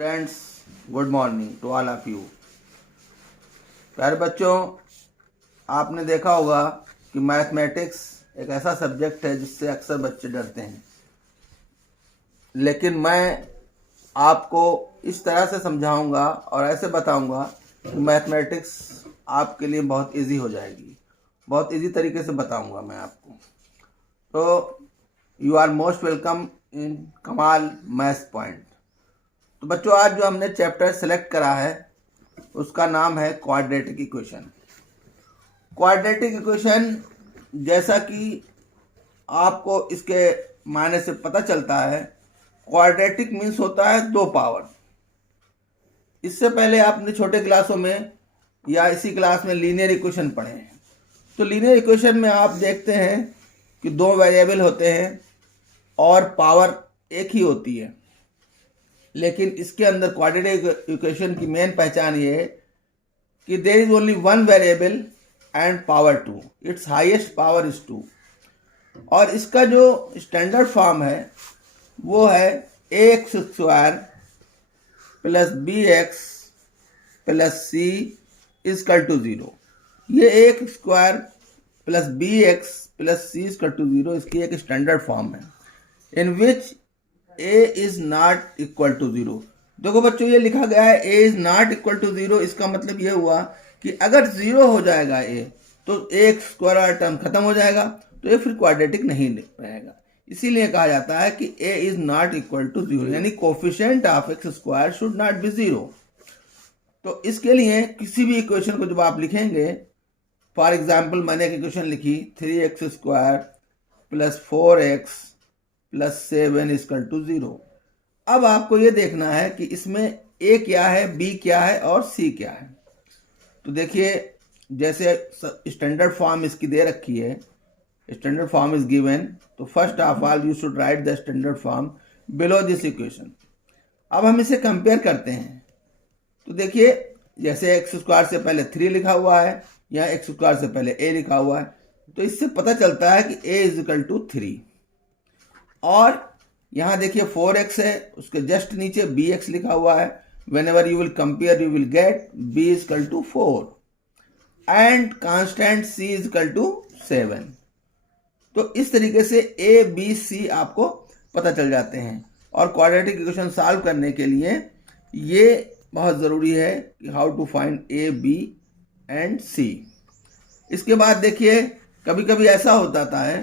Friends, good morning to all of you. प्यारे बच्चों, आपने देखा होगा कि मैथमेटिक्स एक ऐसा सब्जेक्ट है जिससे अक्सर बच्चे डरते हैं, लेकिन मैं आपको इस तरह से समझाऊंगा और ऐसे बताऊंगा कि मैथमेटिक्स आपके लिए बहुत इजी हो जाएगी। बहुत इजी तरीके से बताऊंगा मैं आपको। तो you are most welcome in Kamaal maths point. तो बच्चों, आज जो हमने चैप्टर सेलेक्ट करा है उसका नाम है क्वाड्रेटिक इक्वेशन। क्वाड्रेटिक इक्वेशन, जैसा कि आपको इसके मायने से पता चलता है, क्वाड्रेटिक मीन्स होता है दो पावर। इससे पहले आपने छोटे क्लासों में या इसी क्लास में लीनियर इक्वेशन पढ़े हैं। तो लीनियर इक्वेशन में आप देखते हैं कि दो वेरिएबल होते हैं और पावर एक ही होती है, लेकिन इसके अंदर क्वाड्रेटिक इक्वेशन की मेन पहचान ये है कि there is only one variable and power 2, its highest power is 2। और इसका जो स्टैंडर्ड फॉर्म है वो है ax square plus bx plus c is equal to 0। ये ax square plus bx plus c is equal to 0 इसकी एक स्टैंडर्ड फॉर्म है, in which a is not equal to 0। देखो बच्चों, ये लिखा गया है a is not equal to 0। इसका मतलब ये हुआ कि अगर 0 हो जाएगा a तो एक स्क्वायर वाला टर्म खत्म हो जाएगा, तो ये फिर क्वाड्रेटिक नहीं रहेगा। इसीलिए कहा जाता है कि a is not equal to 0, यानी coefficient of X square should not be 0। तो इसके लिए किसी भी इक्वेशन को जब आप लिखेंगे, फॉर एग्जाम्पल मैंने एक इक्वेशन लिखी 3x square plus 4x plus 7 is equal to 0। अब आपको ये देखना है कि इसमें a क्या है, b क्या है और c क्या है। तो देखिए, जैसे स्टैंडर्ड फॉर्म इसकी दे रखी है, स्टैंडर्ड फॉर्म इज गिवन, तो first of all you should write the standard form below this equation. अब हम इसे कंपेयर करते हैं। तो देखिए, जैसे एक्स स्क्वायर से पहले 3 लिखा हुआ है या एक्स स्क्वायर से पहले a लिखा हुआ है, तो इससे पता चलता है कि a इज इक्वल टू 3। और यहाँ देखिए 4x है, उसके जस्ट नीचे bx लिखा हुआ है। whenever you will compare you will get b is equal to 4 and constant c is equal to 7। तो इस तरीके से a b c आपको पता चल जाते हैं। और क्वाड्रेटिक इक्वेशन सॉल्व करने के लिए ये बहुत ज़रूरी है कि how to find a b and c। इसके बाद देखिए, कभी कभी ऐसा होता है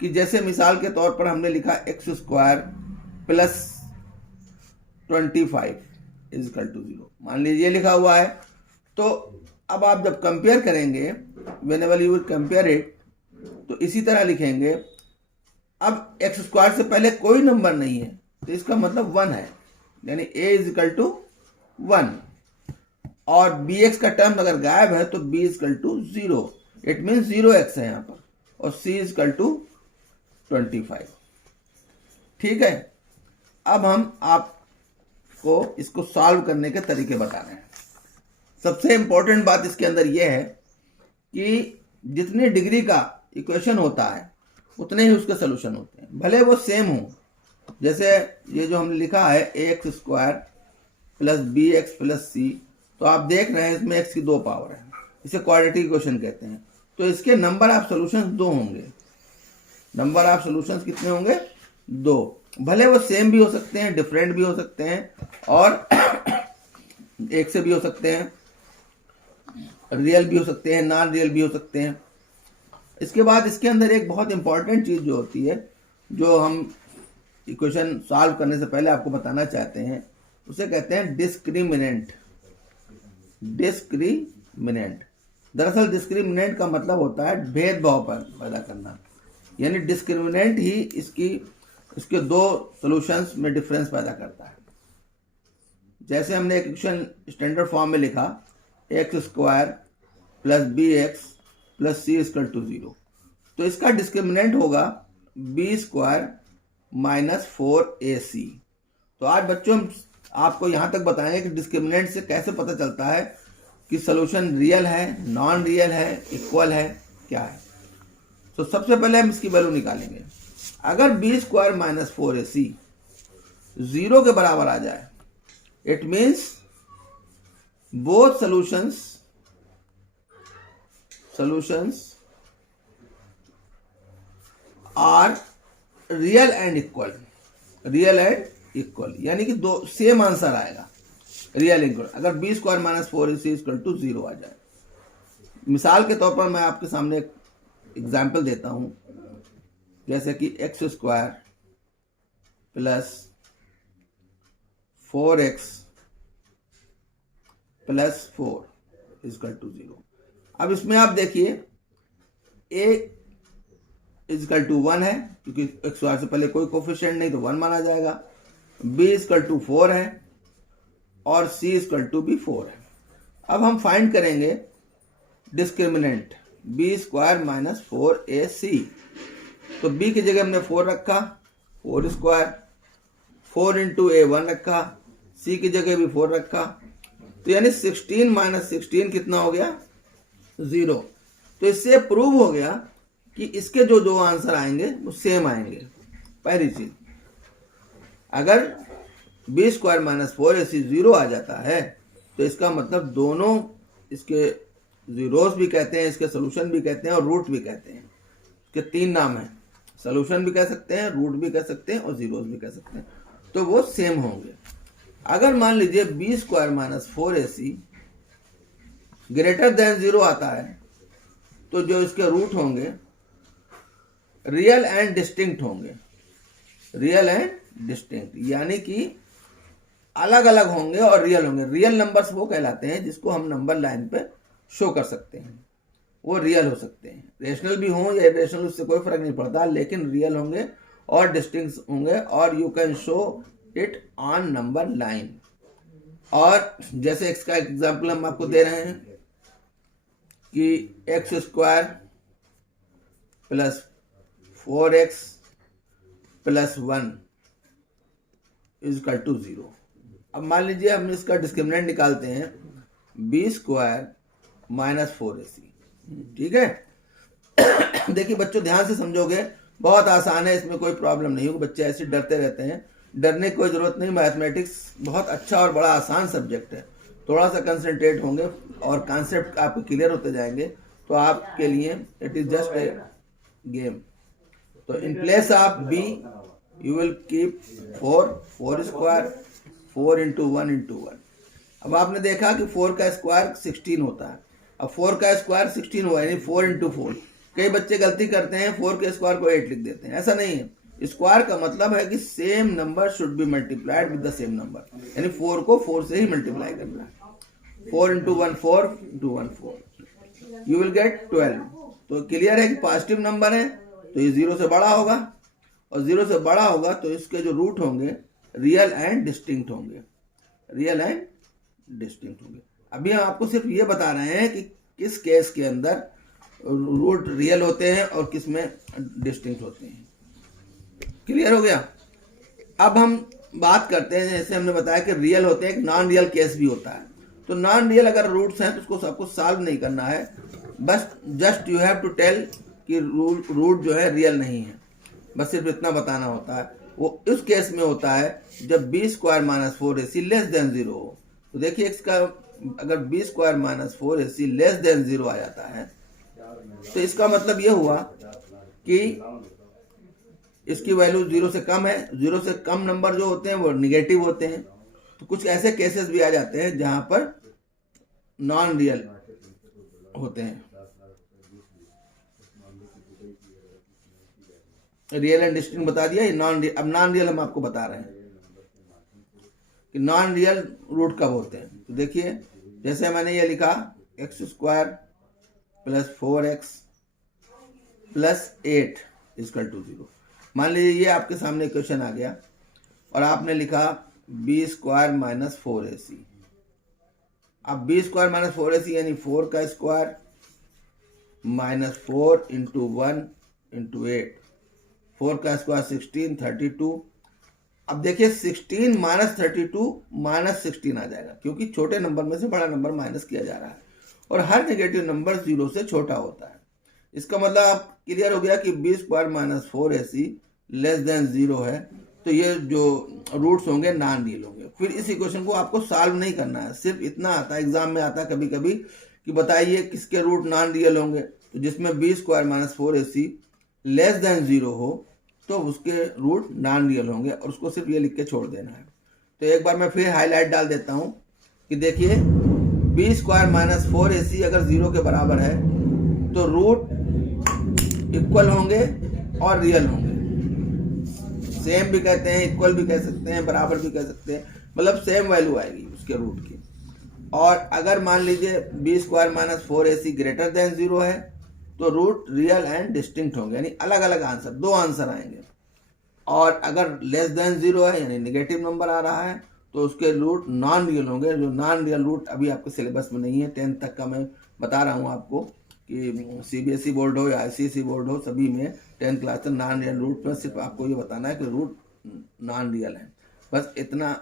कि जैसे मिसाल के तौर पर हमने लिखा x square plus 25 is equal to 0, मान लीजिए लिखा हुआ है। तो अब आप जब कंपेयर करेंगे, whenever you will compare it, तो इसी तरह लिखेंगे। अब एक्स स्क्वायर से पहले कोई नंबर नहीं है, तो इसका मतलब 1 है, यानी a इज इक्वल टू 1। और bx का टर्म अगर गायब है तो b is equal to 0, it means 0x है यहाँ पर, और c इज इक्वल टू 25। ठीक है। अब हम आपको इसको सॉल्व करने के तरीके बता रहे हैं। सबसे इंपॉर्टेंट बात इसके अंदर यह है कि जितनी डिग्री का इक्वेशन होता है उतने ही उसके सोल्यूशन होते हैं, भले वो सेम हो। जैसे ये जो हमने लिखा है ax square plus bx plus c, तो आप देख रहे हैं इसमें x की 2 पावर है, इसे क्वाड्रेटिक इक्वेशन कहते हैं। तो इसके नंबर ऑफ सोल्यूशन 2 होंगे। नंबर ऑफ सोल्यूशंस कितने होंगे? 2। भले वो सेम भी हो सकते हैं, डिफरेंट भी हो सकते हैं, और एक से भी हो सकते हैं, रियल भी हो सकते हैं, नॉन रियल भी हो सकते हैं। इसके बाद इसके अंदर एक बहुत इंपॉर्टेंट चीज़ जो होती है, जो हम इक्वेशन सॉल्व करने से पहले आपको बताना चाहते हैं, उसे कहते हैं डिस्क्रिमिनेंट। डिस्क्रिमिनेंट, दरअसल डिस्क्रिमिनेंट का मतलब होता है भेदभाव पैदा करना, यानी डिस्क्रिमिनेंट ही इसके 2 सॉल्यूशंस में डिफरेंस पैदा करता है। जैसे हमने एक इक्वेशन स्टैंडर्ड फॉर्म में लिखा x square plus bx plus c is equal to 0, तो इसका डिस्क्रिमिनेंट होगा b स्क्वायर माइनस 4ac। तो आज बच्चों हम आपको यहाँ तक बताएंगे कि डिस्क्रिमिनेंट से कैसे पता चलता है कि सॉल्यूशन रियल है, नॉन रियल है, इक्वल है, क्या है। तो सबसे पहले हम इसकी वैल्यू निकालेंगे। अगर b स्क्वायर माइनस 4ac 0 के बराबर आ जाए, it means both solutions are real and equal, यानी कि दो सेम आंसर आएगा, रियल इक्वल। अगर b square minus 4ac equal to 0 आ जाए, मिसाल के तौर पर मैं आपके सामने एक एग्जाम्पल देता हूं, जैसे कि x square plus 4x plus 4 equal to 0। अब इसमें आप देखिए a इक्वल टू 1 है, क्योंकि एक्स स्क्वायर से पहले कोई कोफिशिएंट नहीं तो 1 माना जाएगा। b इक्वल टू 4 है और c इक्वल टू भी 4 है। अब हम फाइंड करेंगे discriminant b square minus 4ac। तो b की जगह हमने 4 रखा, 4 स्क्वायर, 4 इंटू a 1 रखा, c की जगह भी 4 रखा, तो यानी 16 माइनस 16 कितना हो गया, 0। तो इससे प्रूव हो गया कि इसके जो दो आंसर आएंगे वो सेम आएंगे। पहली चीज, अगर b स्क्वायर माइनस 4ac 0 आ जाता है तो इसका मतलब दोनों, इसके जीरोस भी कहते हैं, इसके सोल्यूशन भी कहते हैं और रूट भी कहते हैं। इसके 3 नाम हैं, सोल्यूशन भी कह सकते हैं, रूट भी कह सकते हैं और जीरोस भी कह सकते हैं, तो वो सेम होंगे। अगर मान लीजिए b square minus 4ac greater than 0 आता है तो जो इसके रूट होंगे रियल एंड डिस्टिंक्ट होंगे, रियल एंड डिस्टिंक्ट, यानी कि अलग अलग होंगे और रियल होंगे। रियल नंबर्स वो कहलाते हैं जिसको हम नंबर लाइन पे शो कर सकते हैं, वो रियल हो सकते हैं। रेशनल भी हों या इरेशनल, उससे कोई फर्क नहीं पड़ता, लेकिन रियल होंगे और डिस्टिंक्ट होंगे और you can show it on number line. और जैसे एक्स का एग्जांपल हम आपको दे रहे हैं कि x square plus 4x plus 1 equal to 0। अब मान लीजिए हम इसका डिस्क्रिमिनेंट निकालते हैं b स्क्वायर माइनस 4ac, ठीक है। देखिए बच्चों, ध्यान से समझोगे, बहुत आसान है, इसमें कोई प्रॉब्लम नहीं होगी। बच्चे ऐसे डरते रहते हैं, डरने की कोई जरूरत नहीं। मैथमेटिक्स बहुत अच्छा और बड़ा आसान सब्जेक्ट है। थोड़ा सा कंसंट्रेट होंगे और कॉन्सेप्ट आपके क्लियर होते जाएंगे तो आपके लिए it is just a game. तो in place of b you will keep 4 square, 4 into 1 into 1। अब आपने देखा कि 4 का स्क्वायर 16 होता है। अब 4 का स्क्वायर 16 हुआ, यानी 4 इंटू 4। कई बच्चे गलती करते हैं, 4 के स्क्वायर को 8 लिख देते हैं। ऐसा नहीं है। स्क्वायर का मतलब है कि same number should be multiplied with the same number, यानी 4 को 4 से ही मल्टीप्लाई करना है। 4 into 1 4 into 1 4, you will get 12। तो क्लियर है कि पॉजिटिव नंबर है तो ये 0 से बड़ा होगा, और 0 से बड़ा होगा तो इसके जो रूट होंगे रियल एंड डिस्टिंक्ट होंगे, रियल एंड डिस्टिंक्ट होंगे। अभी हम आपको सिर्फ ये बता रहे हैं कि किस केस के अंदर रूट रियल होते हैं और किस में डिस्टिंक्ट होते हैं। क्लियर हो गया। अब हम बात करते हैं, जैसे हमने बताया कि रियल होते हैं, एक नॉन रियल केस भी होता है। तो नॉन रियल अगर रूट्स हैं तो उसको सबको सॉल्व नहीं करना है, बस just you have to tell कि रूट जो है रियल नहीं है, बस सिर्फ इतना बताना होता है। वो इस केस में होता है जब b square minus 4ac less than 0 हो। तो देखिए इसका अगर b square minus 4ac less than 0 आ जाता है तो इसका मतलब ये हुआ कि इसकी वैल्यू 0 से कम है। 0 से कम नंबर जो होते हैं वो निगेटिव होते हैं। तो कुछ ऐसे केसेस भी आ जाते हैं जहां पर नॉन रियल होते हैं। रियल एंड डिस्टिंक्ट बता दिया, नॉन रियल। अब नॉन रियल हम आपको बता रहे हैं कि नॉन रियल रूट कब होते हैं। तो देखिए जैसे मैंने ये लिखा x square plus 4x plus 8 equal to 0। मान लीजिए ये आपके सामने क्वेश्चन आ गया और आपने लिखा b स्क्वायर माइनस 4ac। अब b स्क्वायर माइनस 4ac यानी 4 का स्क्वायर माइनस 4 इंटू 1 इंटू 8, 4 का स्क्वायर 16 32। अब देखिए 16 माइनस 32 माइनस 16 आ जाएगा, क्योंकि छोटे नंबर में से बड़ा नंबर माइनस किया जा रहा है और हर नेगेटिव नंबर 0 से छोटा होता है। इसका मतलब आप क्लियर हो गया कि b square minus 4ac less than 0 है, तो ये जो रूट्स होंगे नॉन रियल होंगे। फिर इस इक्वेशन को आपको सॉल्व नहीं करना है, सिर्फ इतना आता है, एग्जाम में आता है कभी कभी कि बताइए किसके रूट नॉन रियल होंगे, तो जिसमें b square minus 4ac less than 0 हो तो उसके रूट नॉन रियल होंगे, और उसको सिर्फ ये लिख के छोड़ देना है। तो एक बार मैं फिर हाईलाइट डाल देता हूँ कि देखिए बी स्क्वायर माइनस 4ac अगर 0 के बराबर है तो रूट इक्वल होंगे और रियल होंगे। सेम भी कहते हैं, इक्वल भी कह सकते हैं, बराबर भी कह सकते हैं, मतलब सेम वैल्यू आएगी उसके रूट की। और अगर मान लीजिए b square minus 4ac greater than 0 है तो रूट रियल एंड डिस्टिंक्ट होंगे, यानी अलग अलग आंसर, दो आंसर आएंगे। और अगर लेस देन 0 है यानी नेगेटिव नंबर आ रहा है तो उसके रूट नॉन रियल होंगे। जो नॉन रियल रूट अभी आपके सिलेबस में नहीं है, 10th तक का मैं बता रहा हूँ आपको कि सीबीएसई बोर्ड हो या आईसीएसई बोर्ड हो, सभी में 10th क्लास तक नॉन रियल रूट में सिर्फ आपको ये बताना है कि रूट नॉन रियल है, बस इतना।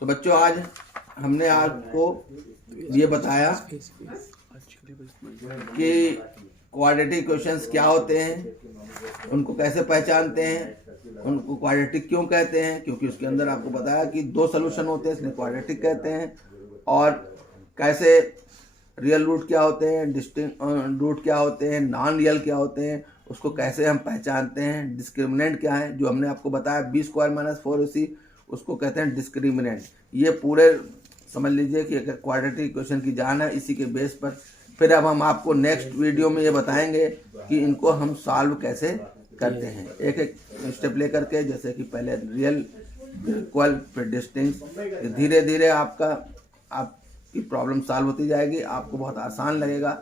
तो बच्चों आज हमने आपको ये बताया कि क्वाड्रेटिक इक्वेशंस क्या होते हैं, उनको कैसे पहचानते हैं, उनको क्वाड्रेटिक क्यों कहते हैं, क्योंकि उसके अंदर आपको बताया कि दो सॉल्यूशन होते हैं, इसलिए क्वाड्रेटिक कहते हैं। और कैसे रियल रूट क्या होते हैं, डिस्टिंक्ट रूट क्या होते हैं, नॉन रियल क्या होते हैं, उसको कैसे हम पहचानते हैं, डिस्क्रिमिनेंट क्या है, जो हमने आपको बताया बी स्क्वायर माइनस 4ac उसको कहते हैं डिस्क्रिमिनेंट। ये पूरे समझ लीजिए कि क्वाड्रेटिक इक्वेशन की जान है इसी के बेस पर। फिर अब हम आपको नेक्स्ट वीडियो में ये बताएंगे कि इनको हम सॉल्व कैसे करते हैं, एक एक स्टेप लेकर के, जैसे कि पहले रियल, इक्वल, फिर डिस्टिंक्ट। धीरे धीरे आपकी प्रॉब्लम सॉल्व होती जाएगी, आपको बहुत आसान लगेगा।